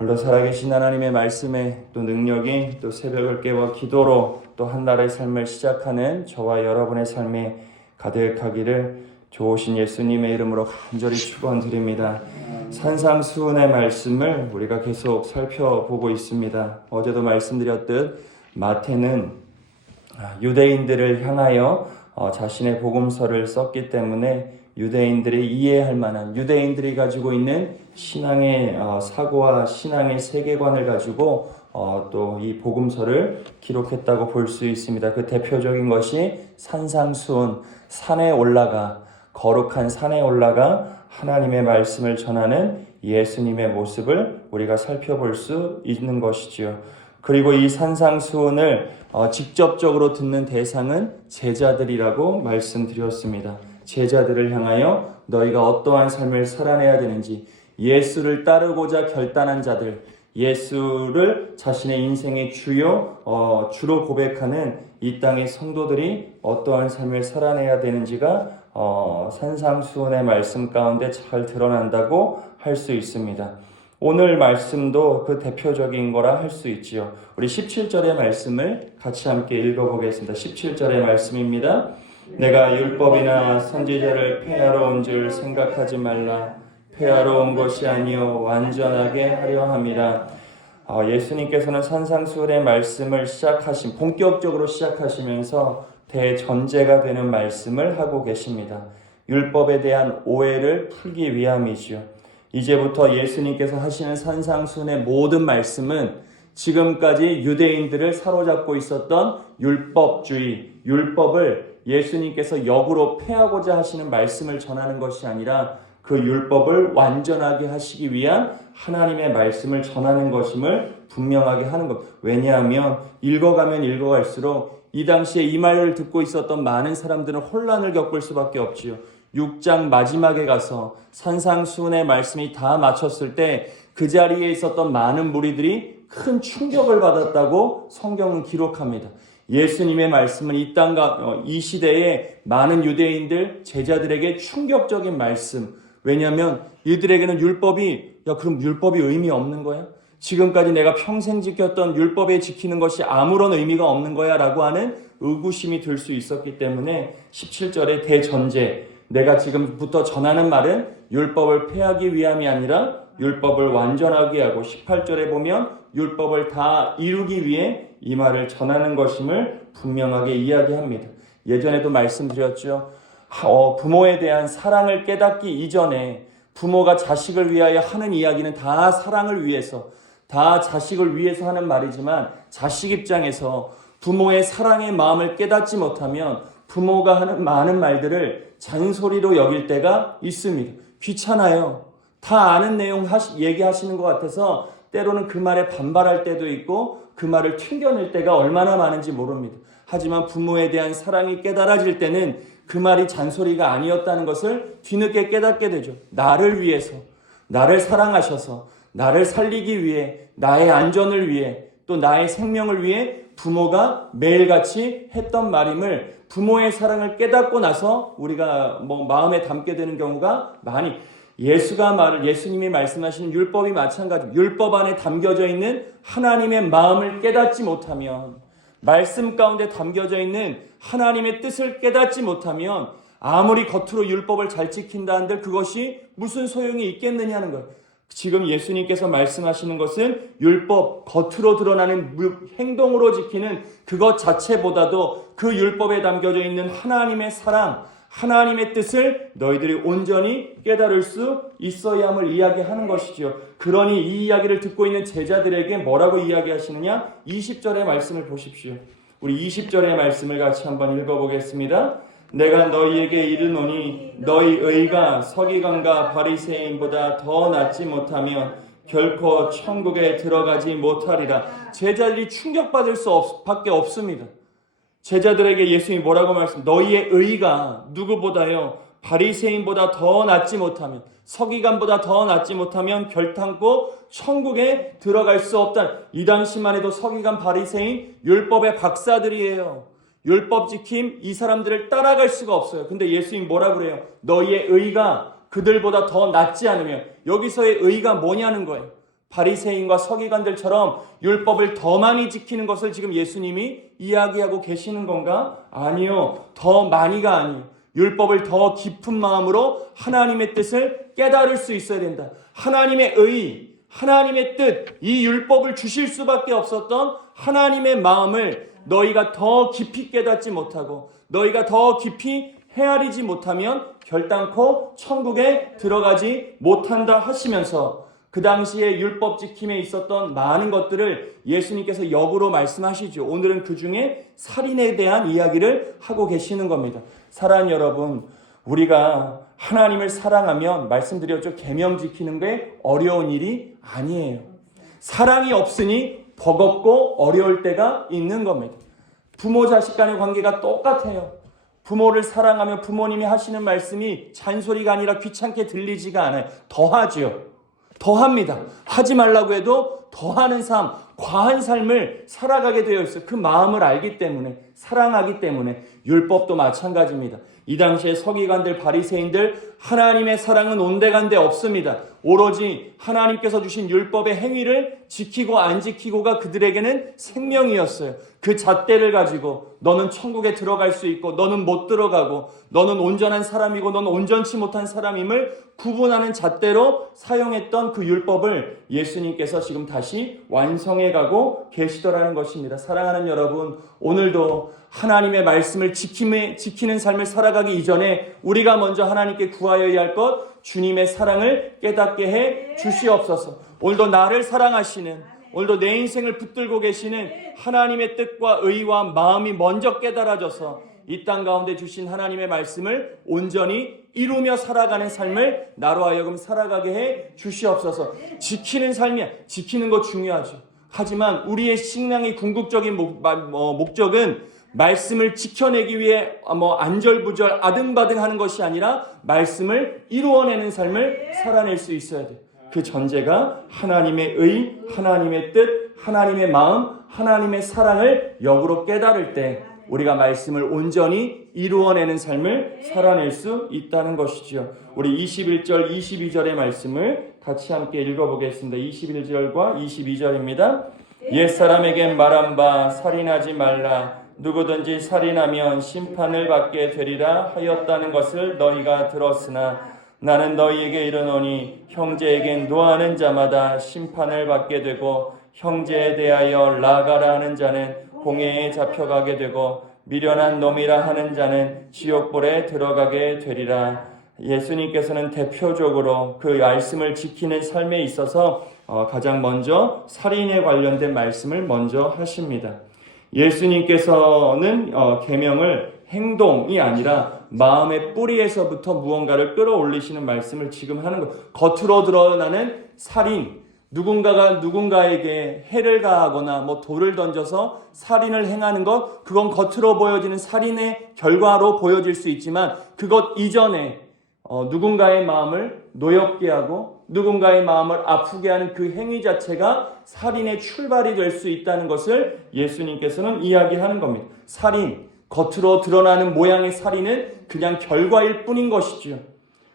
오늘도 살아계신 하나님의 말씀에 또 능력이 또 새벽을 깨워 기도로 또 한 날의 삶을 시작하는 저와 여러분의 삶에 가득하기를 좋으신 예수님의 이름으로 간절히 축원드립니다. 산상수훈의 말씀을 우리가 계속 살펴보고 있습니다. 어제도 말씀드렸듯 마태는 유대인들을 향하여 자신의 복음서를 썼기 때문에 유대인들이 이해할 만한, 유대인들이 가지고 있는 신앙의 사고와 신앙의 세계관을 가지고 또 이 복음서를 기록했다고 볼 수 있습니다. 그 대표적인 것이 산상수훈, 산에 올라가, 거룩한 산에 올라가 하나님의 말씀을 전하는 예수님의 모습을 우리가 살펴볼 수 있는 것이지요. 그리고 이 산상수훈을 직접적으로 듣는 대상은 제자들이라고 말씀드렸습니다. 제자들을 향하여 너희가 어떠한 삶을 살아내야 되는지, 예수를 따르고자 결단한 자들, 예수를 자신의 인생의 주로 고백하는 이 땅의 성도들이 어떠한 삶을 살아내야 되는지가 산상수훈의 말씀 가운데 잘 드러난다고 할 수 있습니다. 오늘 말씀도 그 대표적인 거라 할 수 있지요. 우리 17절의 말씀을 같이 함께 읽어보겠습니다. 17절의 말씀입니다. 내가 율법이나 선지자를 폐하러 온 줄 생각하지 말라. 폐하러 온 것이 아니요 완전하게 하려 함이라. 예수님께서는 산상수훈의 말씀을 본격적으로 시작하시면서 대전제가 되는 말씀을 하고 계십니다. 율법에 대한 오해를 풀기 위함이지요. 이제부터 예수님께서 하시는 산상수훈의 모든 말씀은 지금까지 유대인들을 사로잡고 있었던 율법주의, 율법을 예수님께서 역으로 폐하고자 하시는 말씀을 전하는 것이 아니라 그 율법을 완전하게 하시기 위한 하나님의 말씀을 전하는 것임을 분명하게 하는 것. 왜냐하면 읽어가면 읽어갈수록 이 당시에 이 말을 듣고 있었던 많은 사람들은 혼란을 겪을 수밖에 없지요. 6장 마지막에 가서 산상수훈의 말씀이 다 마쳤을 때 그 자리에 있었던 많은 무리들이 큰 충격을 받았다고 성경은 기록합니다. 예수님의 말씀은 이 시대에 많은 유대인들, 제자들에게 충격적인 말씀. 왜냐하면 이들에게는 그럼 율법이 의미 없는 거야? 지금까지 내가 평생 지켰던 율법에 지키는 것이 아무런 의미가 없는 거야? 라고 하는 의구심이 들 수 있었기 때문에 17절의 대전제, 내가 지금부터 전하는 말은 율법을 폐하기 위함이 아니라 율법을 완전하게 하고 18절에 보면 율법을 다 이루기 위해 이 말을 전하는 것임을 분명하게 이야기합니다. 예전에도 말씀드렸죠. 부모에 대한 사랑을 깨닫기 이전에 부모가 자식을 위하여 하는 이야기는 다 사랑을 위해서, 다 자식을 위해서 하는 말이지만 자식 입장에서 부모의 사랑의 마음을 깨닫지 못하면 부모가 하는 많은 말들을 잔소리로 여길 때가 있습니다. 귀찮아요. 다 아는 내용 얘기하시는 것 같아서 때로는 그 말에 반발할 때도 있고 그 말을 튕겨낼 때가 얼마나 많은지 모릅니다. 하지만 부모에 대한 사랑이 깨달아질 때는 그 말이 잔소리가 아니었다는 것을 뒤늦게 깨닫게 되죠. 나를 위해서, 나를 사랑하셔서, 나를 살리기 위해, 나의 안전을 위해, 또 나의 생명을 위해 부모가 매일같이 했던 말임을 부모의 사랑을 깨닫고 나서 우리가 마음에 담게 되는 경우가 많이, 예수님이 말씀하시는 율법이 마찬가지, 율법 안에 담겨져 있는 하나님의 마음을 깨닫지 못하면, 말씀 가운데 담겨져 있는 하나님의 뜻을 깨닫지 못하면 아무리 겉으로 율법을 잘 지킨다 한들 그것이 무슨 소용이 있겠느냐는 거예요. 지금 예수님께서 말씀하시는 것은 율법, 겉으로 드러나는 행동으로 지키는 그것 자체보다도 그 율법에 담겨져 있는 하나님의 사랑, 하나님의 뜻을 너희들이 온전히 깨달을 수 있어야 함을 이야기하는 것이지요. 그러니 이 이야기를 듣고 있는 제자들에게 뭐라고 이야기하시느냐? 20절의 말씀을 보십시오. 우리 20절의 말씀을 같이 한번 읽어보겠습니다. 내가 너희에게 이르노니 너희 의가 서기관과 바리새인보다 더 낫지 못하면 결코 천국에 들어가지 못하리라. 제자들이 충격받을 수밖에 없습니다. 제자들에게 예수님이 뭐라고 너희의 의가 누구보다요? 바리새인보다 더 낫지 못하면, 서기관보다 더 낫지 못하면 결탄코 천국에 들어갈 수 없다. 이 당시만 해도 서기관, 바리새인 율법의 박사들이에요. 율법 지킴, 이 사람들을 따라갈 수가 없어요. 근데 예수님 뭐라 그래요? 너희의 의가 그들보다 더 낫지 않으면, 여기서의 의가 뭐냐는 거예요. 바리새인과 서기관들처럼 율법을 더 많이 지키는 것을 지금 예수님이 이야기하고 계시는 건가? 아니요. 더 많이가 아니에요. 율법을 더 깊은 마음으로 하나님의 뜻을 깨달을 수 있어야 된다. 하나님의 의, 하나님의 뜻, 이 율법을 주실 수밖에 없었던 하나님의 마음을 너희가 더 깊이 깨닫지 못하고 너희가 더 깊이 헤아리지 못하면 결단코 천국에 들어가지 못한다 하시면서 그 당시에 율법 지킴에 있었던 많은 것들을 예수님께서 역으로 말씀하시죠. 오늘은 그 중에 살인에 대한 이야기를 하고 계시는 겁니다. 사랑하는 여러분, 우리가 하나님을 사랑하면 말씀드렸죠. 계명 지키는 게 어려운 일이 아니에요. 사랑이 없으니 버겁고 어려울 때가 있는 겁니다. 부모 자식 간의 관계가 똑같아요. 부모를 사랑하면 부모님이 하시는 말씀이 잔소리가 아니라 귀찮게 들리지가 않아요. 더하죠. 더합니다. 하지 말라고 해도 더하는 삶, 과한 삶을 살아가게 되어 있어요. 그 마음을 알기 때문에, 사랑하기 때문에. 율법도 마찬가지입니다. 이 당시에 서기관들, 바리새인들, 하나님의 사랑은 온데간데 없습니다. 오로지 하나님께서 주신 율법의 행위를 지키고 안 지키고가 그들에게는 생명이었어요. 그 잣대를 가지고 너는 천국에 들어갈 수 있고 너는 못 들어가고 너는 온전한 사람이고 너는 온전치 못한 사람임을 구분하는 잣대로 사용했던 그 율법을 예수님께서 지금 다시 완성해 가고 계시더라는 것입니다. 사랑하는 여러분, 오늘도 하나님의 말씀을 지키는 삶을 살아가기 이전에 우리가 먼저 하나님께 구하여야 할 것, 주님의 사랑을 깨닫게 해 주시옵소서. 오늘도 나를 사랑하시는, 오늘도 내 인생을 붙들고 계시는 하나님의 뜻과 의와 마음이 먼저 깨달아져서 이 땅 가운데 주신 하나님의 말씀을 온전히 이루며 살아가는 삶을 나로 하여금 살아가게 해 주시옵소서. 지키는 삶이야. 지키는 거 중요하죠. 하지만 우리의 신앙의 궁극적인 목적은 말씀을 지켜내기 위해 안절부절 아등바등하는 것이 아니라 말씀을 이루어내는 삶을 살아낼 수 있어야 돼요. 그 전제가 하나님의 의, 하나님의 뜻, 하나님의 마음, 하나님의 사랑을 역으로 깨달을 때 우리가 말씀을 온전히 이루어내는 삶을 살아낼 수 있다는 것이지요. 우리 21절, 22절의 말씀을 같이 함께 읽어보겠습니다. 21절과 22절입니다. 옛사람에게 말한 바 살인하지 말라. 누구든지 살인하면 심판을 받게 되리라 하였다는 것을 너희가 들었으나 나는 너희에게 이르노니 형제에겐 노하는 자마다 심판을 받게 되고 형제에 대하여 라가라 하는 자는 공회에 잡혀가게 되고 미련한 놈이라 하는 자는 지옥불에 들어가게 되리라. 예수님께서는 대표적으로 그 말씀을 지키는 삶에 있어서 가장 먼저 살인에 관련된 말씀을 먼저 하십니다. 예수님께서는 계명을 행동이 아니라 마음의 뿌리에서부터 무언가를 끌어올리시는 말씀을 지금 하는 거예요. 겉으로 드러나는 살인, 누군가가 누군가에게 해를 가하거나 돌을 던져서 살인을 행하는 것, 그건 겉으로 보여지는 살인의 결과로 보여질 수 있지만 그것 이전에 누군가의 마음을 노엽게 하고 누군가의 마음을 아프게 하는 그 행위 자체가 살인의 출발이 될 수 있다는 것을 예수님께서는 이야기하는 겁니다. 살인, 겉으로 드러나는 모양의 살인은 그냥 결과일 뿐인 것이죠.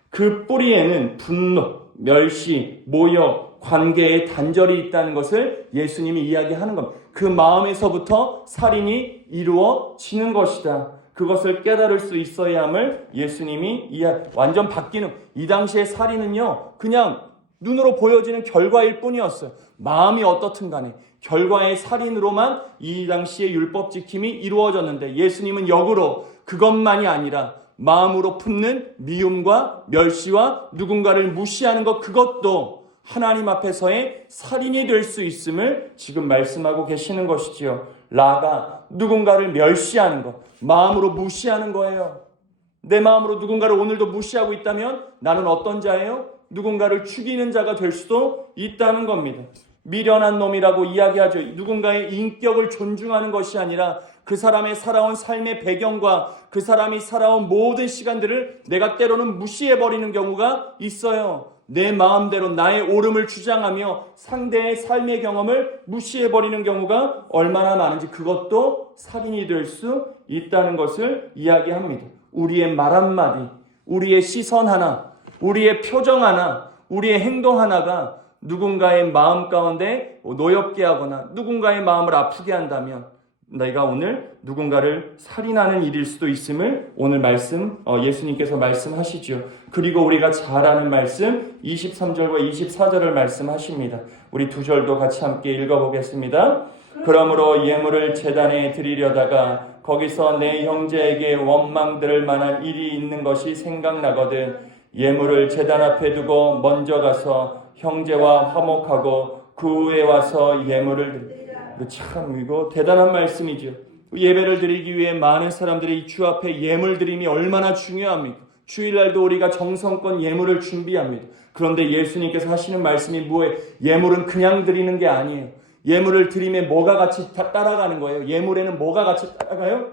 그 뿌리에는 분노, 멸시, 모욕, 관계의 단절이 있다는 것을 예수님이 이야기하는 겁니다. 그 마음에서부터 살인이 이루어지는 것이다. 그것을 깨달을 수 있어야 함을 예수님이 완전 바뀌는, 이 당시의 살인은요 그냥 눈으로 보여지는 결과일 뿐이었어요. 마음이 어떻든 간에 결과의 살인으로만 이 당시의 율법 지킴이 이루어졌는데 예수님은 역으로 그것만이 아니라 마음으로 품는 미움과 멸시와 누군가를 무시하는 것, 그것도 하나님 앞에서의 살인이 될 수 있음을 지금 말씀하고 계시는 것이지요. 라가, 누군가를 멸시하는 것, 마음으로 무시하는 거예요. 내 마음으로 누군가를 오늘도 무시하고 있다면 나는 어떤 자예요? 누군가를 죽이는 자가 될 수도 있다는 겁니다. 미련한 놈이라고 이야기하죠. 누군가의 인격을 존중하는 것이 아니라 그 사람의 살아온 삶의 배경과 그 사람이 살아온 모든 시간들을 내가 때로는 무시해버리는 경우가 있어요. 내 마음대로 나의 옳음을 주장하며 상대의 삶의 경험을 무시해버리는 경우가 얼마나 많은지, 그것도 살인이 될 수 있다는 것을 이야기합니다. 우리의 말 한마디, 우리의 시선 하나, 우리의 표정 하나, 우리의 행동 하나가 누군가의 마음 가운데 노엽게 하거나 누군가의 마음을 아프게 한다면 내가 오늘 누군가를 살인하는 일일 수도 있음을 오늘 예수님께서 말씀하시죠. 그리고 우리가 잘 아는 말씀 23절과 24절을 말씀하십니다. 우리 두 절도 같이 함께 읽어보겠습니다. 그러므로 예물을 제단에 드리려다가 거기서 내 형제에게 원망 들을 만한 일이 있는 것이 생각나거든 예물을 제단 앞에 두고 먼저 가서 형제와 화목하고 그 후에 와서 예물을 참 이거 대단한 말씀이죠. 예배를 드리기 위해 많은 사람들이 이 주 앞에 예물 드림이 얼마나 중요합니까? 주일날도 우리가 정성껏 예물을 준비합니다. 그런데 예수님께서 하시는 말씀이 뭐예요? 예물은 그냥 드리는 게 아니에요. 예물을 드림에 뭐가 같이 따라가는 거예요? 예물에는 뭐가 같이 따라가요?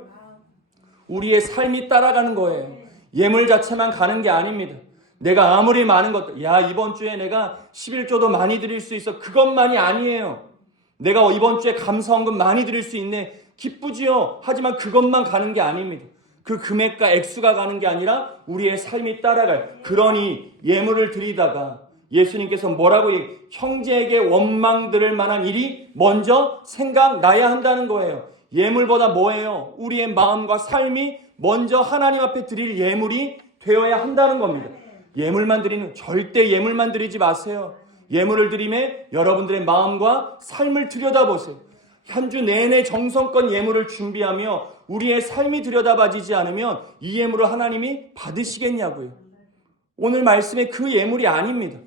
우리의 삶이 따라가는 거예요. 예물 자체만 가는 게 아닙니다. 내가 아무리 많은 것들, 이번 주에 내가 11조도 많이 드릴 수 있어. 그것만이 아니에요. 내가 이번 주에 감사헌금 많이 드릴 수 있네. 기쁘지요. 하지만 그것만 가는 게 아닙니다. 그 금액과 액수가 가는 게 아니라 우리의 삶이 따라갈. 그러니 예물을 드리다가 예수님께서 뭐라고 형제에게 원망 들을 만한 일이 먼저 생각나야 한다는 거예요. 예물보다 뭐예요? 우리의 마음과 삶이 먼저 하나님 앞에 드릴 예물이 되어야 한다는 겁니다. 절대 예물만 드리지 마세요. 예물을 드림에 여러분들의 마음과 삶을 들여다보세요. 한 주 내내 정성껏 예물을 준비하며 우리의 삶이 들여다봐지지 않으면 이 예물을 하나님이 받으시겠냐고요. 오늘 말씀에 그 예물이 아닙니다.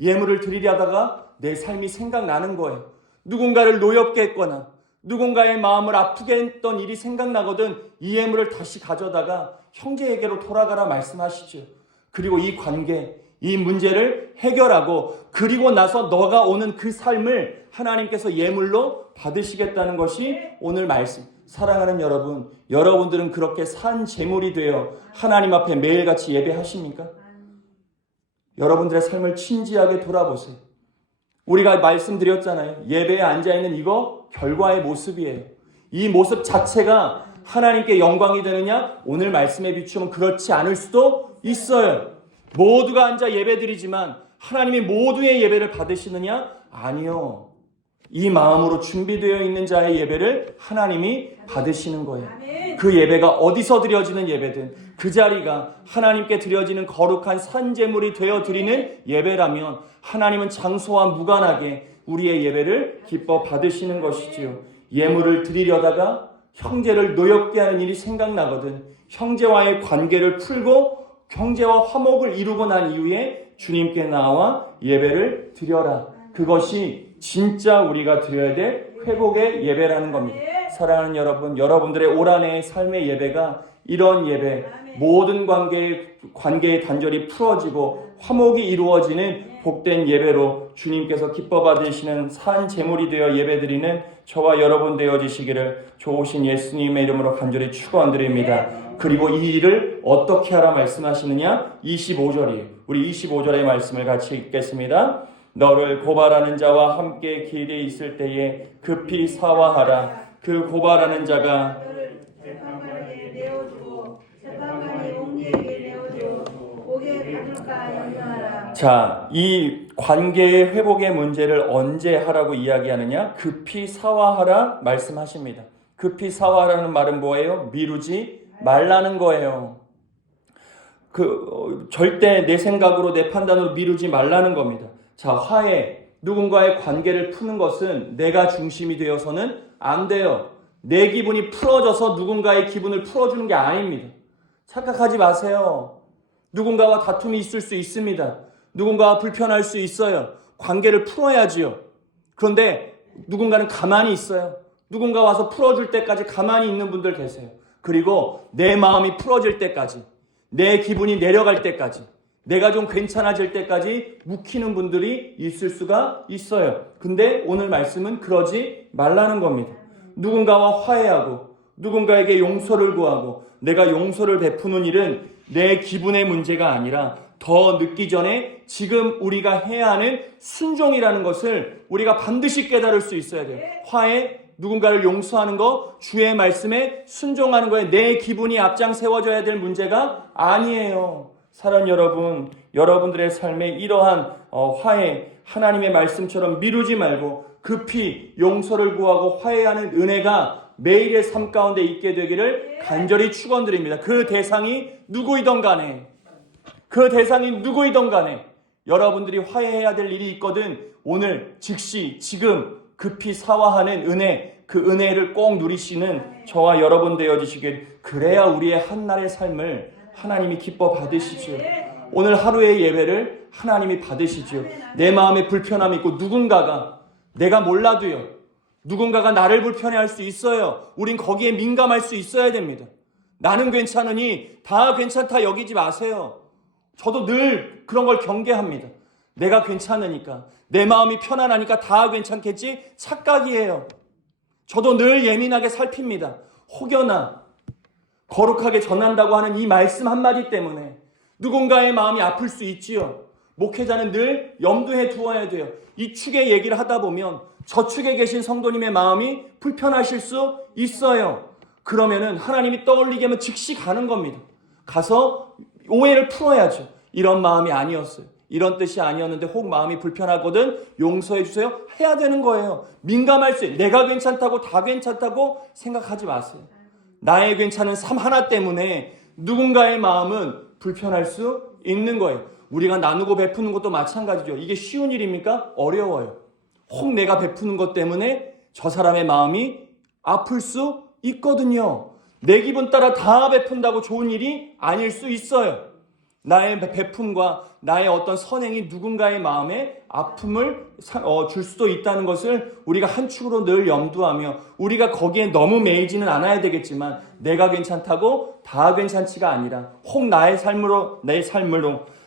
예물을 드리려다가 내 삶이 생각나는 거예요. 누군가를 노엽게 했거나 누군가의 마음을 아프게 했던 일이 생각나거든 이 예물을 다시 가져다가 형제에게로 돌아가라 말씀하시죠. 그리고 이 관계, 이 문제를 해결하고 그리고 나서 너가 오는 그 삶을 하나님께서 예물로 받으시겠다는 것이 오늘 말씀. 사랑하는 여러분, 여러분들은 그렇게 산 제물이 되어 하나님 앞에 매일같이 예배하십니까? 여러분들의 삶을 진지하게 돌아보세요. 우리가 말씀드렸잖아요. 예배에 앉아있는 이거 결과의 모습이에요. 이 모습 자체가 하나님께 영광이 되느냐? 오늘 말씀에 비추면 그렇지 않을 수도 있어요. 모두가 앉아 예배드리지만 하나님이 모두의 예배를 받으시느냐? 아니요. 이 마음으로 준비되어 있는 자의 예배를 하나님이 받으시는 거예요. 그 예배가 어디서 드려지는 예배든 그 자리가 하나님께 드려지는 거룩한 산제물이 되어 드리는 예배라면 하나님은 장소와 무관하게 우리의 예배를 기뻐 받으시는 것이지요. 예물을 드리려다가 형제를 노엽게 하는 일이 생각나거든 형제와의 관계를 풀고 형제와 화목을 이루고 난 이후에 주님께 나와 예배를 드려라. 그것이 진짜 우리가 드려야 될 회복의 예배라는 겁니다. 사랑하는 여러분, 여러분들의 올 한해의 삶의 예배가 이런 예배, 모든 관계의 단절이 풀어지고 화목이 이루어지는 복된 예배로 주님께서 기뻐 받으시는 산 제물이 되어 예배드리는 저와 여러분 되어지시기를 좋으신 예수님의 이름으로 간절히 축원드립니다. 그리고 이 일을 어떻게 하라 말씀하시느냐? 25절이에요. 우리 25절의 말씀을 같이 읽겠습니다. 너를 고발하는 자와 함께 길에 있을 때에 급히 사화하라. 그 고발하는 자가 재판관에게 내어주고 재판관이 옹리에게 내어주고 옥에 가둘까 염려하라. 자, 이 관계의 회복의 문제를 언제 하라고 이야기하느냐? 급히 사화하라 말씀하십니다. 급히 사화하라는 말은 뭐예요? 미루지 말라는 거예요. 절대 내 생각으로 내 판단으로 미루지 말라는 겁니다. 자, 화해, 누군가의 관계를 푸는 것은 내가 중심이 되어서는 안 돼요. 내 기분이 풀어져서 누군가의 기분을 풀어주는 게 아닙니다. 착각하지 마세요. 누군가와 다툼이 있을 수 있습니다. 누군가와 불편할 수 있어요. 관계를 풀어야지요. 그런데 누군가는 가만히 있어요. 누군가 와서 풀어줄 때까지 가만히 있는 분들 계세요. 그리고 내 마음이 풀어질 때까지, 내 기분이 내려갈 때까지, 내가 좀 괜찮아질 때까지 묵히는 분들이 있을 수가 있어요. 근데 오늘 말씀은 그러지 말라는 겁니다. 누군가와 화해하고 누군가에게 용서를 구하고 내가 용서를 베푸는 일은 내 기분의 문제가 아니라 더 늦기 전에 지금 우리가 해야 하는 순종이라는 것을 우리가 반드시 깨달을 수 있어야 돼요. 화해, 누군가를 용서하는 거, 주의 말씀에 순종하는 거에 내 기분이 앞장 세워져야 될 문제가 아니에요. 사랑하는 여러분, 여러분들의 삶에 이러한 화해, 하나님의 말씀처럼 미루지 말고 급히 용서를 구하고 화해하는 은혜가 매일의 삶 가운데 있게 되기를 간절히 축원드립니다. 그 대상이 누구이든 간에 여러분들이 화해해야 될 일이 있거든 오늘 즉시 지금 급히 사화하는 은혜, 그 은혜를 꼭 누리시는 저와 여러분 되어지시길, 그래야 우리의 한날의 삶을 하나님이 기뻐 받으시지요. 오늘 하루의 예배를 하나님이 받으시지요. 내 마음에 불편함이 있고 누군가가, 내가 몰라도요, 누군가가 나를 불편해할 수 있어요. 우린 거기에 민감할 수 있어야 됩니다. 나는 괜찮으니 다 괜찮다 여기지 마세요. 저도 늘 그런 걸 경계합니다. 내가 괜찮으니까, 내 마음이 편안하니까 다 괜찮겠지? 착각이에요. 저도 늘 예민하게 살핍니다. 혹여나 거룩하게 전한다고 하는 이 말씀 한마디 때문에 누군가의 마음이 아플 수 있지요. 목회자는 늘 염두에 두어야 돼요. 이 축의 얘기를 하다 보면 저축에 계신 성도님의 마음이 불편하실 수 있어요. 그러면은 하나님이 떠올리게 하면 즉시 가는 겁니다. 가서 오해를 풀어야죠. 이런 마음이 아니었어요. 이런 뜻이 아니었는데 혹 마음이 불편하거든 용서해 주세요. 해야 되는 거예요. 민감할 수, 내가 괜찮다고 다 괜찮다고 생각하지 마세요. 나의 괜찮은 삶 하나 때문에 누군가의 마음은 불편할 수 있는 거예요. 우리가 나누고 베푸는 것도 마찬가지죠. 이게 쉬운 일입니까? 어려워요. 혹 내가 베푸는 것 때문에 저 사람의 마음이 아플 수 있거든요. 내 기분 따라 다 베푼다고 좋은 일이 아닐 수 있어요. 나의 베품과 나의 어떤 선행이 누군가의 마음에 아픔을 줄 수도 있다는 것을 우리가 한 축으로 늘 염두하며, 우리가 거기에 너무 매이지는 않아야 되겠지만 내가 괜찮다고 다 괜찮지가 아니라 혹 나의 삶으로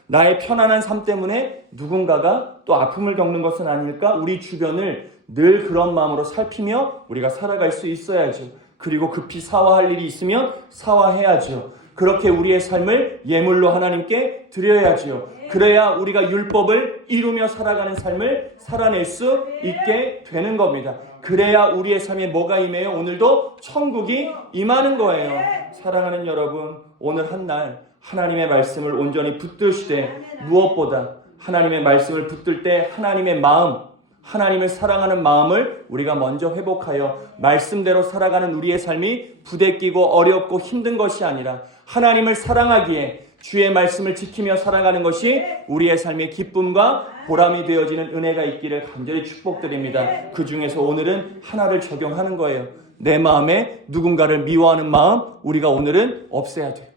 나의 편안한 삶 때문에 누군가가 또 아픔을 겪는 것은 아닐까? 우리 주변을 늘 그런 마음으로 살피며 우리가 살아갈 수 있어야죠. 그리고 급히 사화할 일이 있으면 사화해야죠. 그렇게 우리의 삶을 예물로 하나님께 드려야지요. 그래야 우리가 율법을 이루며 살아가는 삶을 살아낼 수 있게 되는 겁니다. 그래야 우리의 삶에 뭐가 임해요? 오늘도 천국이 임하는 거예요. 사랑하는 여러분, 오늘 한날 하나님의 말씀을 온전히 붙드시되, 무엇보다 하나님의 말씀을 붙들 때 하나님의 마음, 하나님을 사랑하는 마음을 우리가 먼저 회복하여 말씀대로 살아가는 우리의 삶이 부대끼고 어렵고 힘든 것이 아니라 하나님을 사랑하기에 주의 말씀을 지키며 살아가는 것이 우리의 삶의 기쁨과 보람이 되어지는 은혜가 있기를 간절히 축복드립니다. 그 중에서 오늘은 하나를 적용하는 거예요. 내 마음에 누군가를 미워하는 마음, 우리가 오늘은 없애야 돼요.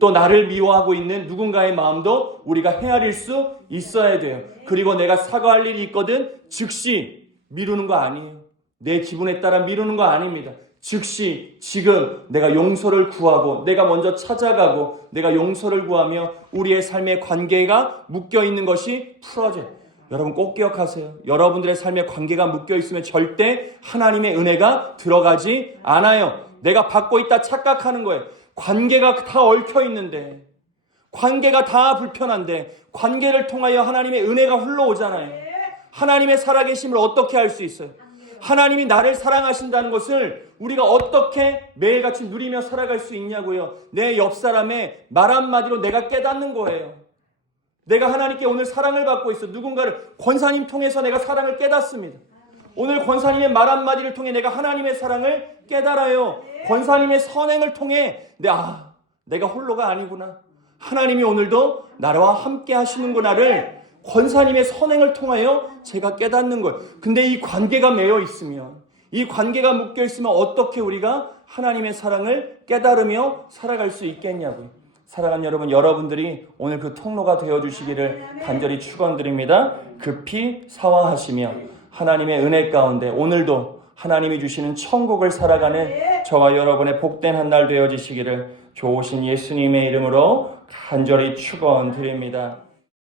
또 나를 미워하고 있는 누군가의 마음도 우리가 헤아릴 수 있어야 돼요. 그리고 내가 사과할 일이 있거든 즉시 미루는 거 아니에요. 내 기분에 따라 미루는 거 아닙니다. 즉시 지금 내가 용서를 구하고, 내가 먼저 찾아가고 내가 용서를 구하며 우리의 삶의 관계가 묶여있는 것이 풀어져요. 여러분 꼭 기억하세요. 여러분들의 삶의 관계가 묶여있으면 절대 하나님의 은혜가 들어가지 않아요. 내가 받고 있다 착각하는 거예요. 관계가 다 얽혀있는데, 관계가 다 불편한데 관계를 통하여 하나님의 은혜가 흘러오잖아요. 하나님의 살아계심을 어떻게 알 수 있어요? 하나님이 나를 사랑하신다는 것을 우리가 어떻게 매일같이 누리며 살아갈 수 있냐고요. 내 옆 사람의 말 한마디로 내가 깨닫는 거예요. 내가 하나님께 오늘 사랑을 받고 있어. 누군가를, 권사님 통해서 내가 사랑을 깨닫습니다. 오늘 권사님의 말 한마디를 통해 내가 하나님의 사랑을 깨달아요. 권사님의 선행을 통해 내가 홀로가 아니구나, 하나님이 오늘도 나와 함께 하시는구나를 권사님의 선행을 통하여 제가 깨닫는 거예요. 근데 이 관계가 매여 있으면, 이 관계가 묶여 있으면 어떻게 우리가 하나님의 사랑을 깨달으며 살아갈 수 있겠냐고요. 사랑하는 여러분, 여러분들이 오늘 그 통로가 되어주시기를 간절히 축원드립니다. 급히 사화하시며 하나님의 은혜 가운데 오늘도 하나님이 주시는 천국을 살아가는 저와 여러분의 복된 한 날 되어지시기를 좋으신 예수님의 이름으로 간절히 축원드립니다.